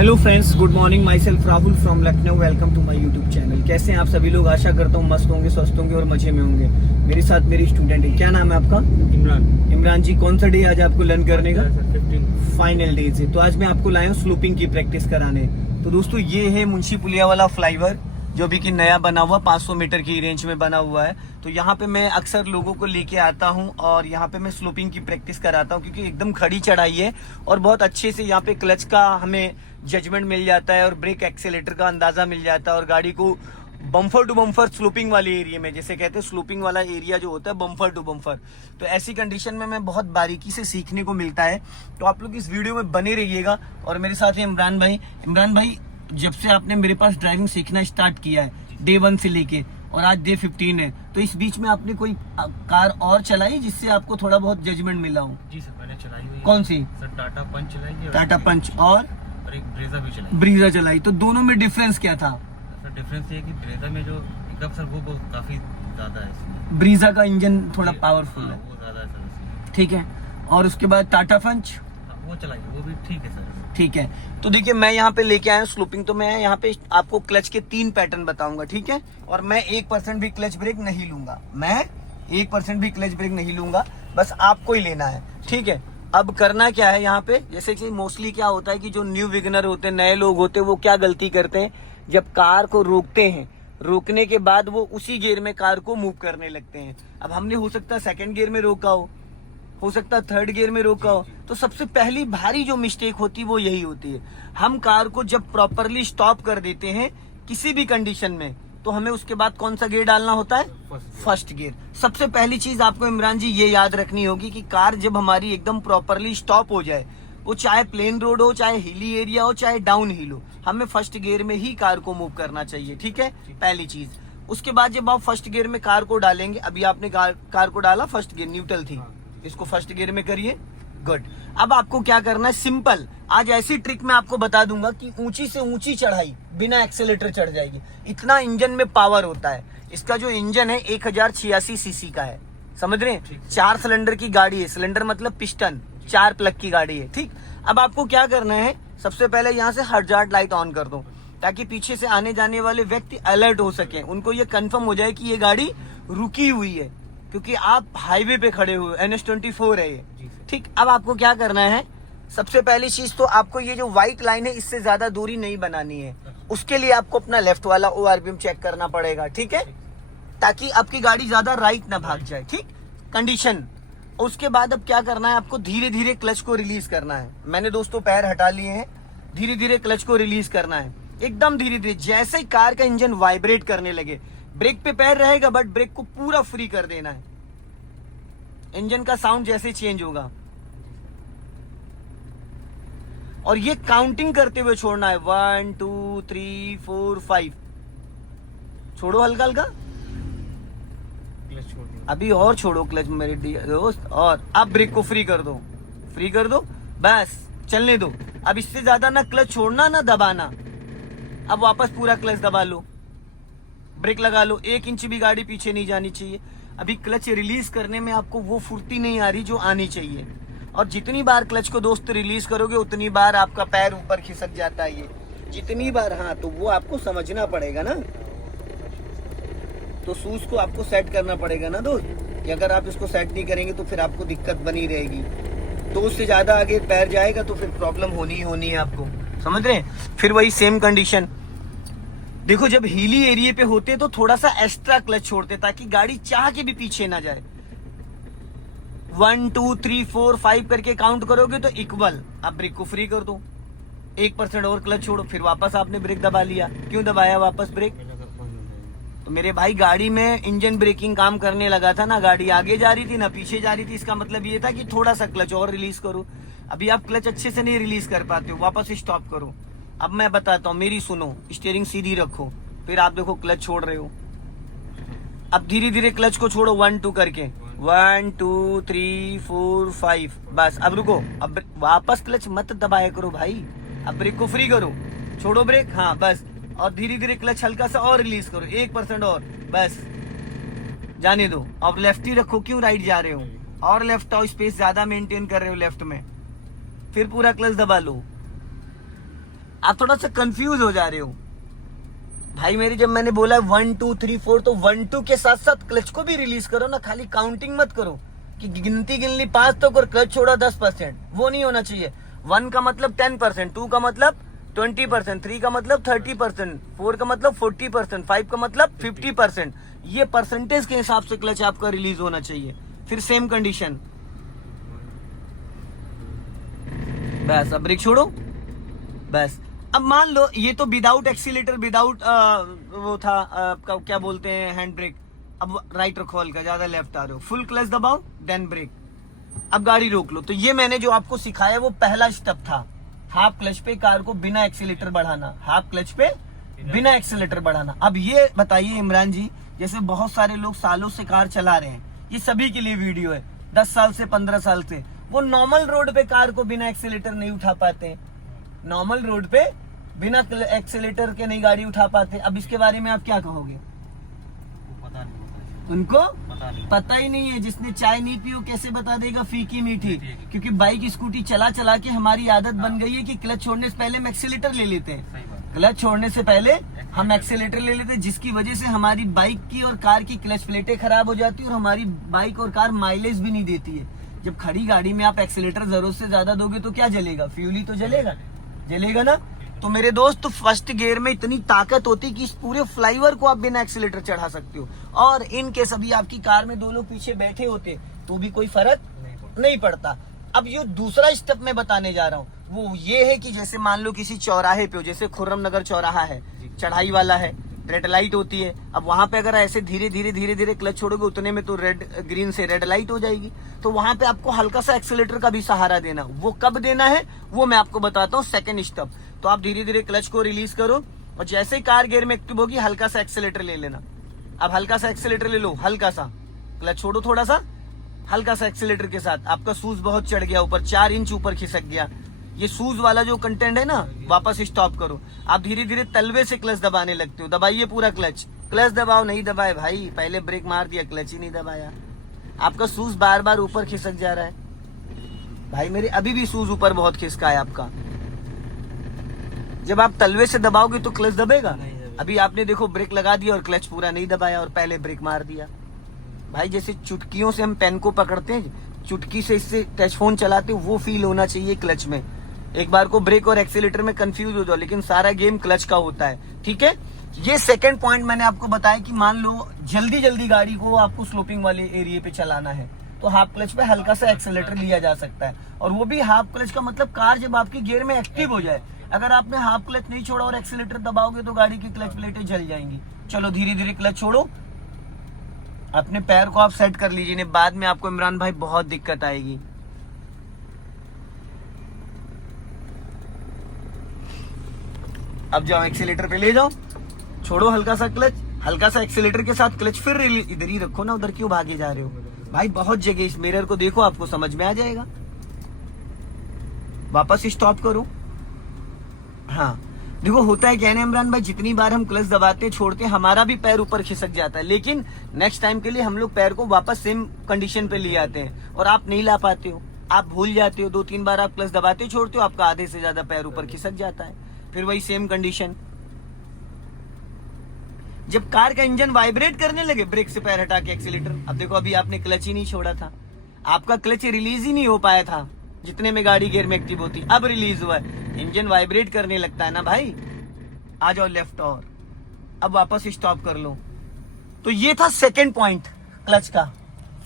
Hello friends, good morning. Myself Rahul from Lucknow. Welcome to my YouTube channel. कैसे हैं आप सभी लोग? आशा करता हूँ मस्त होंगे, स्वस्थ होंगे और मजे में होंगे। मेरे साथ मेरी स्टूडेंट है। क्या नाम है आपका? इमरान जी, कौन सा डे आज आपको लर्न करने का? फाइनल डे से। तो आज मैं आपको लाया हूँ स्लूपिंग की प्रैक्टिस कराने। तो दोस्तों, ये है मुंशी पुलिया वाला फ्लाईओवर, जो भी कि नया बना हुआ 500 मीटर की रेंज में बना हुआ है। तो यहाँ पे मैं अक्सर लोगों को लेके आता हूँ और यहाँ पे मैं स्लोपिंग की प्रैक्टिस कराता हूँ, क्योंकि एकदम खड़ी चढ़ाई है और बहुत अच्छे से यहाँ पे क्लच का हमें जजमेंट मिल जाता है और ब्रेक एक्सेलेटर का अंदाजा मिल जाता है और गाड़ी को बम्फर टू बम्फर स्लोपिंग वाले एरिया में, जैसे कहते हैं स्लोपिंग वाला एरिया जो होता है बम्फर टू बम्फर, तो ऐसी कंडीशन में मैं बहुत बारीकी से सीखने को मिलता है। तो आप लोग इस वीडियो में बने रहिएगा। और मेरे साथ है इमरान भाई। इमरान भाई, जब से आपने मेरे पास ड्राइविंग सीखना स्टार्ट किया है, डे 1 से लेके और आज डे 15 है, तो इस बीच में आपने कोई कार और चलाई जिससे आपको थोड़ा बहुत जजमेंट मिला हो? जी सर, मैंने चलाई हुई है। कौन सी? सर टाटा पंच चलाई है। टाटा पंच और एक ब्रेजा भी चलाई। ब्रीजा चलाई। तो दोनों में डिफरेंस क्या था? सर डिफरेंस ये है कि ब्रेजा में जो पिकअप सर वो काफी ज्यादा है इसमें। ब्रीजा का इंजन थोड़ा पावरफुल है। वो ज्यादा है सर इसमें। ठीक है। और उसके बाद टाटा पंच? वो चलाई, वो भी ठीक है सर। ठीक है। तो देखिए, मैं यहाँ पे लेके आया हूँ स्लूपिंग। तो मैं यहाँ पे आपको क्लच के 3 पैटर्न बताऊंगा, ठीक है? और मैं 1% भी क्लच ब्रेक नहीं लूंगा। मैं 1% भी क्लच ब्रेक नहीं लूंगा, बस आपको ही लेना है, ठीक है? अब करना क्या है यहाँ पे, जैसे कि मोस्टली क्या होता है कि जो न्यू बिगिनर होते हैं, नए लोग होते हैं, वो क्या गलती करते हैं, जब कार को रोकते हैं, रोकने के बाद वो उसी गियर में कार को मूव करने लगते हैं। अब हमने हो सकता है 2nd गियर में रोका हो सकता है 3rd गियर में रोका हो। तो सबसे पहली भारी जो मिस्टेक होती है वो यही होती है। हम कार को जब प्रॉपरली स्टॉप कर देते हैं किसी भी कंडीशन में, तो हमें उसके बाद कौन सा गियर डालना होता है? First gear. सबसे पहली चीज आपको इमरान जी ये याद रखनी होगी कि कार जब हमारी एकदम प्रॉपरली स्टॉप हो जाए, वो चाहे प्लेन रोड हो, चाहे हिली एरिया हो, चाहे डाउन हिल हो, हमें फर्स्ट गियर में ही कार को मूव करना चाहिए, ठीक है? पहली चीज। उसके बाद जब आप फर्स्ट गियर में कार को डालेंगे, अभी आपने कार को डाला, फर्स्ट गियर न्यूट्रल थी, इसको फर्स्ट गियर में करिए। गुड। अब आपको क्या करना है? सिंपल। आज ऐसी ट्रिक मैं आपको बता दूंगा कि ऊंची से ऊंची चढ़ाई बिना एक्सेलेटर चढ़ जाएगी। इतना इंजन में पावर होता है। इसका जो इंजन है 1086 सीसी का है, समझ रहे हैं? 4 सिलेंडर की गाड़ी है। सिलेंडर मतलब पिस्टन, 4 प्लग की गाड़ी है, ठीक? अब आपको क्या करना है? सबसे पहले यहाँ से हजार्ड लाइट ऑन कर दो, ताकि पीछे से आने जाने वाले व्यक्ति अलर्ट हो सके, उनको ये कंफर्म हो जाए कि ये गाड़ी रुकी हुई है, क्योंकि आप हाईवे पे खड़े हुए, NH24 है ये, ठीक? अब आपको क्या करना है? सबसे पहली चीज तो आपको ये जो व्हाइट लाइन है, इससे ज्यादा दूरी नहीं बनानी है। उसके लिए आपको अपना लेफ्ट वाला ORPM चेक करना पड़ेगा, ठीक है? ताकि आपकी गाड़ी ज्यादा राइट ना भाग जाए, ठीक? कंडीशन। उसके बाद अब क्या करना है? आपको धीरे धीरे क्लच को रिलीज करना है। मैंने दोस्तों पैर हटा लिए हैं। धीरे धीरे क्लच को रिलीज करना है, एकदम धीरे धीरे। जैसे ही कार का इंजन वाइब्रेट करने लगे, ब्रेक पे पैर रहेगा बट ब्रेक को पूरा फ्री कर देना है। इंजन का साउंड जैसे चेंज होगा, और ये काउंटिंग करते हुए छोड़ना है। 1 2 3 4 5। छोड़ो हल्का हल्का, क्लच छोड़ दो। अभी और छोड़ो क्लच मेरे दोस्त। और अब ब्रेक को फ्री कर दो, फ्री कर दो, बस चलने दो। अब इससे ज्यादा ना क्लच छोड़ना ना दबाना। अब वापस पूरा क्लच दबा लो, ब्रेक लगा लो। 1 इंच भी गाड़ी पीछे नहीं जानी चाहिए। अभी क्लच रिलीज करने में आपको वो फुर्ती नहीं आ रही जो आनी चाहिए। और जितनी बार क्लच को दोस्त रिलीज करोगे, उतनी बार आपका पैर ऊपर खिसक जाता है। ये जितनी बार, हाँ, तो वो आपको समझना पड़ेगा ना। तो शूज को आपको सेट करना पड़ेगा ना दोस्त, कि अगर आप इसको सेट नहीं करेंगे तो फिर आपको दिक्कत बनी रहेगी। तो उससे ज्यादा आगे पैर जाएगा तो फिर प्रॉब्लम होनी ही होनी है आपको, समझ रहे हैं? फिर वही सेम कंडीशन। देखो, जब हिली एरिया पे होते तो थोड़ा सा एक्स्ट्रा क्लच छोड़ते, ताकि गाड़ी चाह के भी पीछे ना जाए। 1 2 3 4 5 करके काउंट करोगे तो इक्वल। अब ब्रेक को फ्री कर दो, 1% और क्लच छोड़ो, फिर वापस आपने ब्रेक दबा लिया। क्यों दबाया वापस ब्रेक? तो मेरे भाई, गाड़ी में इंजन ब्रेकिंग काम करने लगा था ना, गाड़ी आगे जा रही थी ना पीछे जा रही थी। इसका मतलब ये था कि थोड़ा सा क्लच और रिलीज करो। अभी आप क्लच अच्छे से नहीं रिलीज कर पाते हो, वापस स्टॉप करो। अब मैं बताता हूँ, मेरी सुनो। स्टीयरिंग सीधी रखो, फिर आप देखो क्लच छोड़ रहे हो। अब धीरे धीरे क्लच को छोड़ो 1 2 करके। 1 2 3 4 5। बस अब रुको, अब वापस क्लच मत दबाया करो भाई। अब ब्रेक को फ्री करो, छोड़ो ब्रेक, हाँ बस। और धीरे धीरे क्लच हल्का सा और रिलीज करो, 1% और, बस जाने दो। अब लेफ्ट ही रखो, क्यों राइट जा रहे हो? और लेफ्ट आओ, स्पेस ज्यादा मेंटेन कर रहे हो लेफ्ट में। फिर पूरा क्लच दबा लो। आप थोड़ा सा कंफ्यूज हो जा रहे हो भाई मेरी। जब मैंने बोला 1 2 3 4 तो 1 2 के साथ साथ क्लच को भी रिलीज करो ना, खाली काउंटिंग मत करो कि गिनती गिन ली 5 तक और क्लच छोड़ा 10%, वो नहीं होना चाहिए। 1 का मतलब 10%, 2 का मतलब 20%, 3 का मतलब 30%, 4 का मतलब 40%, 5 का मतलब 50%। ये परसेंटेज के हिसाब से क्लच आपका रिलीज होना चाहिए। फिर सेम कंडीशन, बस अब ब्रेक छोड़ो बस। अब मान लो ये तो विदाउट एक्सीलेटर, विदाउट वो था आपका क्या बोलते हैं, हैंड ब्रेक। अब राइट रखो हल्का, ज्यादा लेफ्ट आ रहे हो, फुल क्लच दबाओ देन ब्रेक, अब गाड़ी रोक लो। तो ये मैंने जो आपको सिखाया वो पहला स्टेप था, हाफ क्लच पे कार को बिना एक्सीलेटर बढ़ाना, हाफ क्लच पे बिना एक्सीलेटर बढ़ाना। अब ये बताइए इमरान जी, जैसे बहुत सारे लोग सालों से कार चला रहे हैं, ये सभी के लिए वीडियो है, 10 साल से 15 साल से, वो नॉर्मल रोड पे कार को बिना एक्सीलेटर नहीं उठा पाते, नॉर्मल रोड पे बिना एक्सीलेटर के नहीं गाड़ी उठा पाते। अब इसके बारे में आप क्या कहोगे? पता नहीं होता है। उनको पता पता ही नहीं है। जिसने चाय नहीं पी वो कैसे बता देगा फीकी मीठी? क्योंकि बाइक स्कूटी चला चला के हमारी आदत बन गई है कि क्लच छोड़ने से पहले हम एक्सीलेटर ले लेते हैं, सही बात। क्लच छोड़ने से पहले हम एक्सीलेटर ले लेते हैं, जिसकी वजह से हमारी बाइक की और कार की क्लच प्लेटें खराब हो जाती है और हमारी बाइक और कार माइलेज भी नहीं देती है। जब खड़ी गाड़ी में आप एक्सीलेटर जरूरत से ज्यादा दोगे तो क्या जलेगा? फ्यूल ही तो जलेगा ना। तो मेरे दोस्त, फर्स्ट गियर में इतनी ताकत होती कि इस पूरे फ्लाईओवर को आप बिना एक्सीलेटर चढ़ा सकते हो। और इन केस अभी आपकी कार में 2 लोग पीछे बैठे होते तो भी कोई फर्क नहीं पड़ता। अब ये दूसरा स्टेप मैं बताने जा रहा हूँ वो ये है कि जैसे मान लो किसी चौराहे पे हो, जैसे खुर्रम नगर चौराहा है, चढ़ाई वाला है, रेड लाइट होती है। अब वहां पे अगर ऐसे धीरे धीरे क्लच छोड़ोगे उतने में तो रेड ग्रीन से रेड लाइट हो जाएगी। तो वहां पे आपको हल्का सा एक्सीलेटर का भी सहारा देना। वो कब देना है वो मैं आपको बताता हूँ, सेकंड स्टेप। तो आप धीरे धीरे क्लच को रिलीज करो और जैसे ही कार गियर में एक्टिव होगी हल्का सा एक्सीलेटर ले लेना। अब हल्का सा एक्सीलेटर ले लो, हल्का सा क्लच छोड़ो, थोड़ा सा हल्का सा एक्सीलेटर के साथ। आपका शूज बहुत चढ़ गया ऊपर, 4 इंच ऊपर खिसक गया, ये शूज वाला जो कंटेंट है ना, वापस स्टॉप करो। आप धीरे धीरे तलवे से क्लच दबाने लगते हो, दबाइए पूरा क्लच दबाओ। नहीं दबाए भाई, पहले ब्रेक मार दिया, क्लच ही नहीं दबाया, आपका शूज बार बार ऊपर खिसक जा रहा है। भाई मेरे अभी भी शूज ऊपर बहुत खिसका है आपका। जब आप तलवे से दबाओगे तो क्लच दबेगा। अभी आपने देखो ब्रेक लगा दिया और क्लच पूरा नहीं दबाया और पहले ब्रेक मार दिया। भाई जैसे चुटकियों से हम पेन को पकड़ते हैं, चुटकी से इससे टच फोन चलाते हैं, वो फील होना चाहिए क्लच में। एक बार को ब्रेक और एक्सीलेटर में कंफ्यूज हो जाओ, लेकिन सारा गेम क्लच का होता है, ठीक है। ये सेकंड पॉइंट मैंने आपको बताया कि मान लो जल्दी गाड़ी को आपको स्लोपिंग वाले एरिया पे चलाना है तो हाफ क्लच पे हल्का सा एक्सीलेटर लिया जा सकता है। और वो भी हाफ क्लच का मतलब कार जब आपकी गियर में एक्टिव हो जाए। अगर आपने हाफ क्लच नहीं छोड़ा और एक्सीलेटर दबाओगे तो गाड़ी की क्लच प्लेटें जल जाएंगी। चलो धीरे धीरे क्लच छोड़ो, अपने पैर को आप सेट कर लीजिए, नहीं बाद में आपको इमरान भाई बहुत दिक्कत आएगी। अब जाओ एक्सीलेटर पे ले जाओ, छोड़ो हल्का सा क्लच, हल्का सा एक्सीलेटर के साथ क्लच फिर इधर ही रखो ना, उधर क्यों भागे जा रहे हो भाई? बहुत जगह, इस मिरर को देखो आपको समझ में आ जाएगा। वापस स्टॉप करो। हाँ देखो होता है क्या है इमरान भाई, जितनी बार हम क्लच दबाते छोड़ते हमारा भी पैर ऊपर खिसक जाता है, लेकिन नेक्स्ट टाइम के लिए हम लोग पैर को वापस सेम कंडीशन पे ले आते हैं और आप नहीं ला पाते हो, आप भूल जाते हो। 2-3 बार आप क्लच दबाते छोड़ते हो, आपका आधे से ज्यादा पैर ऊपर खिसक जाता है, फिर वही सेम कंडीशन। जब कार का इंजन वाइब्रेट करने लगे ब्रेक से पैर हटा के एक्सीलेटर, अब देखो अभी आपने क्लच ही नहीं छोड़ा था, आपका क्लच रिलीज ही नहीं हो पाया था जितने में गाड़ी गियर में एक्टिव होती, अब रिलीज हुआ है, इंजन वाइब्रेट करने लगता है ना भाई। आ जाओ लेफ्ट और अब वापस स्टॉप कर लो। तो ये था सेकंड पॉइंट क्लच का,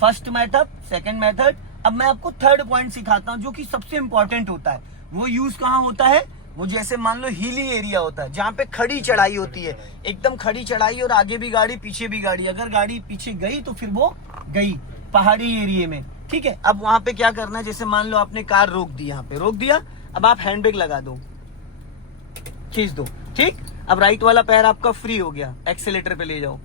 फर्स्ट मेथड, सेकंड मेथड। अब मैं आपको थर्ड पॉइंट सिखाता हूं जो कि सबसे इंपॉर्टेंट होता है। वो यूज कहाँ होता है? वो जैसे मान लो हिली एरिया होता है जहाँ पे खड़ी चढ़ाई होती है, एकदम खड़ी चढ़ाई और आगे भी गाड़ी पीछे भी गाड़ी, अगर गाड़ी पीछे गई तो फिर वो गई पहाड़ी एरिया में, ठीक है। अब वहां पे क्या करना है, जैसे मान लो आपने कार रोक दी, यहाँ पे रोक दिया, अब आप हैंड ब्रेक लगा दो, खींच दो, ठीक। अब राइट वाला पैर आपका फ्री हो गया, एक्सीलेटर पे ले जाओ,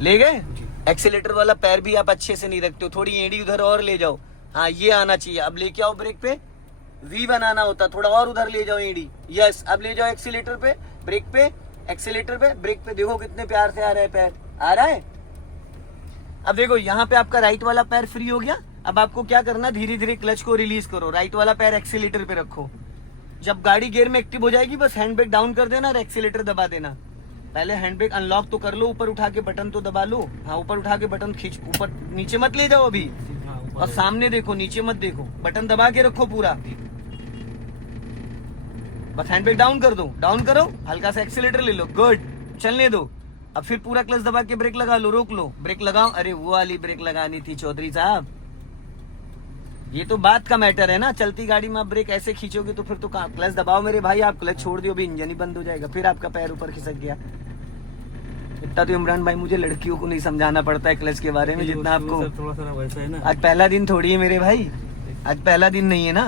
ले गए। एक्सीलेटर वाला पैर भी आप अच्छे से नहीं रखते हो, थोड़ी एड़ी उधर और ले जाओ, हाँ ये आना चाहिए। अब लेके आओ ब्रेक पे, वी बनाना होता, थोड़ा और उधर ले जाओ एड़ी, यस। अब ले जाओ एक्सीलेटर पे, ब्रेक पे, एक्सीलेटर पे, ब्रेक पे, देखो कितने प्यार से आ रहा है पैर, आ रहा है। अब देखो यहाँ पे आपका राइट वाला पैर फ्री हो गया। अब आपको क्या करना, धीरे धीरे क्लच को रिलीज करो, राइट वाला पैर एक्सीलेटर पे रखो, जब गाड़ी गियर में एक्टिव हो जाएगी बस हैंड ब्रेक डाउन कर देना और एक्सीलेटर दबा देना। पहले हैंड ब्रेक अनलॉक तो कर लो, ऊपर उठा के बटन तो दबा लो। हाँ ऊपर उठा के बटन खींच, ऊपर नीचे मत ले जाओ अभी, हाँ, ऊपर और सामने देखो, नीचे मत देखो, बटन दबा के रखो पूरा। बस हैंड ब्रेक डाउन कर दो, डाउन करो, हल्का सा एक्सीलेटर ले लो, गुड, चलने दो। अब फिर पूरा क्लच दबा के ब्रेक लगा लो, रोक लो, ब्रेक लगाओ। अरे वो वाली ब्रेक लगानी थी चौधरी साहब, ये तो बात का मैटर है ना। चलती गाड़ी में आप ब्रेक ऐसे खींचोगे तो फिर तो क्लच दबाओ मेरे भाई, आप क्लच छोड़ दियो भी इंजन ही बंद हो जाएगा, फिर आपका पैर ऊपर खिसक गया। इतना तो इमरान भाई मुझे लड़कियों को नहीं समझाना पड़ता है क्लच के बारे में जितना आपको। थोड़ा सा वैसा है ना, आज पहला दिन थोड़ी है मेरे भाई, आज पहला दिन नहीं है ना।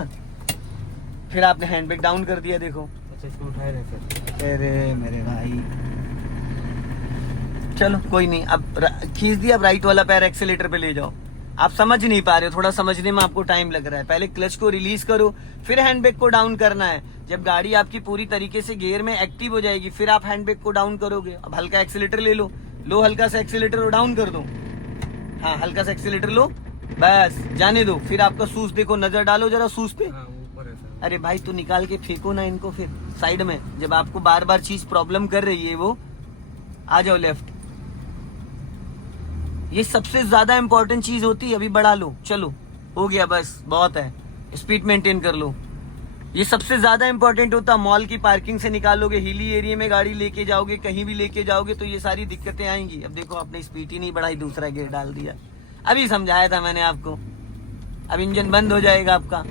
फिर आपने हैंड ब्रेक डाउन कर दिया, देखो। अच्छा इसको उठाए रहे सर। अरे मेरे भाई चलो कोई नहीं, अब खींच दिया, अब राइट वाला पैर एक्सीलेटर पे ले जाओ। आप समझ नहीं पा रहे हो, थोड़ा समझने में आपको टाइम लग रहा है। पहले क्लच को रिलीज करो, फिर हैंड ब्रेक को डाउन करना है। जब गाड़ी आपकी पूरी तरीके से गियर में एक्टिव हो जाएगी फिर आप हैंड ब्रेक को डाउन करोगे। अब हल्का एक्सीलेटर ले लो, लो हल्का सा एक्सीलेटर और डाउन कर दो। हाँ हल्का सा एक्सीलेटर लो, बस जाने दो। फिर आपका सूस देखो, नजर डालो जरा सूस पे। हाँ ऊपर है सर। अरे भाई तो निकाल के फेंको ना इनको फिर साइड में। जब आपको बार बार चीज प्रॉब्लम कर रही है वो, आ जाओ लेफ्ट। ये सबसे ज्यादा इंपॉर्टेंट चीज होती है। अभी बढ़ा लो, चलो हो गया, बस बहुत है, स्पीड मेंटेन कर लो। ये सबसे ज्यादा इंपॉर्टेंट होता है। मॉल की पार्किंग से निकालोगे, हिली एरिया में गाड़ी लेके जाओगे, कहीं भी लेके जाओगे तो ये सारी दिक्कतें आएंगी। अब देखो आपने स्पीड ही नहीं बढ़ाई, दूसरा गियर डाल दिया। अभी समझाया था मैंने आपको, अब इंजन बंद हो जाएगा आपका।